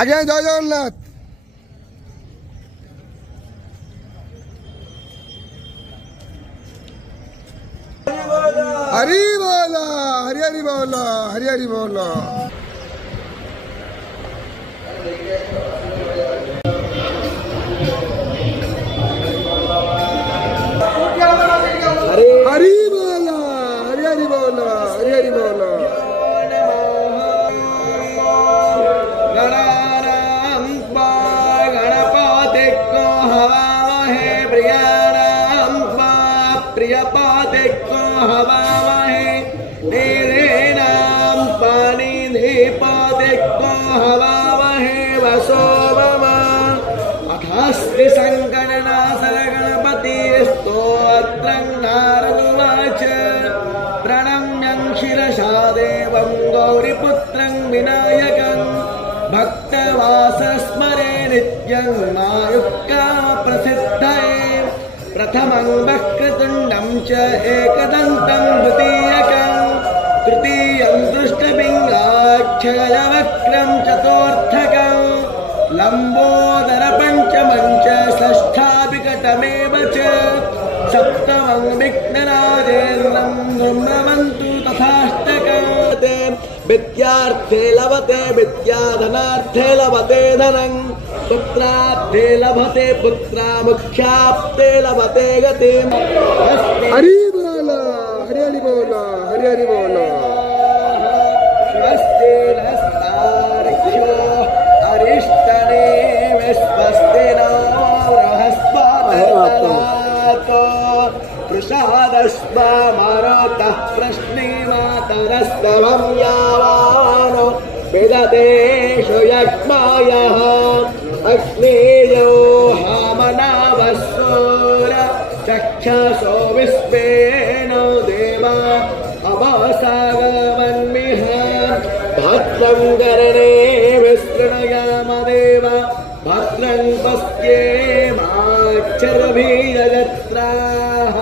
ଆଜ୍ଞା ଜୟ ଜଗନ୍ନାଥ। हरि बोल हरि हरि बोल हरि हरि बोल। हरि बोल हरि हरि बोल हरि हरि बोल। गणपति को हवामहे प्रियाणां प्रियपति को हवामहे नीरेणां पाणिनिपति को हवामहे वसो मम अथास्ति संकटनाशक गणपति स्तोत्रं नारदुवाच प्रणम्यं शिरसा देवं गौरीपुत्रं विनायकं भक्तवासस्मरे नित्यं मायुक्कामप्रसिद्धये प्रथमं वक्रतुण्डं च एकदन्तं द्वितीयकं तृतीयं दृष्टपिङ्गाक्षगजवक्त्रं चतुर्थकं लम्बोदरपञ्चमं च षष्ठाभिकटमेव च सप्तमं विघ्नराजेन्द्रं धूम्रवन्तु तथाष्टकं विद्यार्थे लभते विद्याधनार्थे लभते धनं पुत्रार्थे लभते पुत्रा मुख्याप्ते लभते गतिं। हरि बोल हरि हरि बोल हरि हरि बोल। स्वस्ति नस्तार्क्ष्यो अरिष्टनेम स्वस्ति नो बृहस्पतिर्दधातु प्रसादस्मा मरुतः प्रश्नीमातरस्तवं यावानो विदतेषु यक्ष्मायः अग्नेयो हामनावसूर चक्षसो विस्मेनो देवा अवसागमन्मिह भद्रं कर्णे विस्तृणयाम देव भद्रं पश्येमाक्षरभिर्यजत्राः।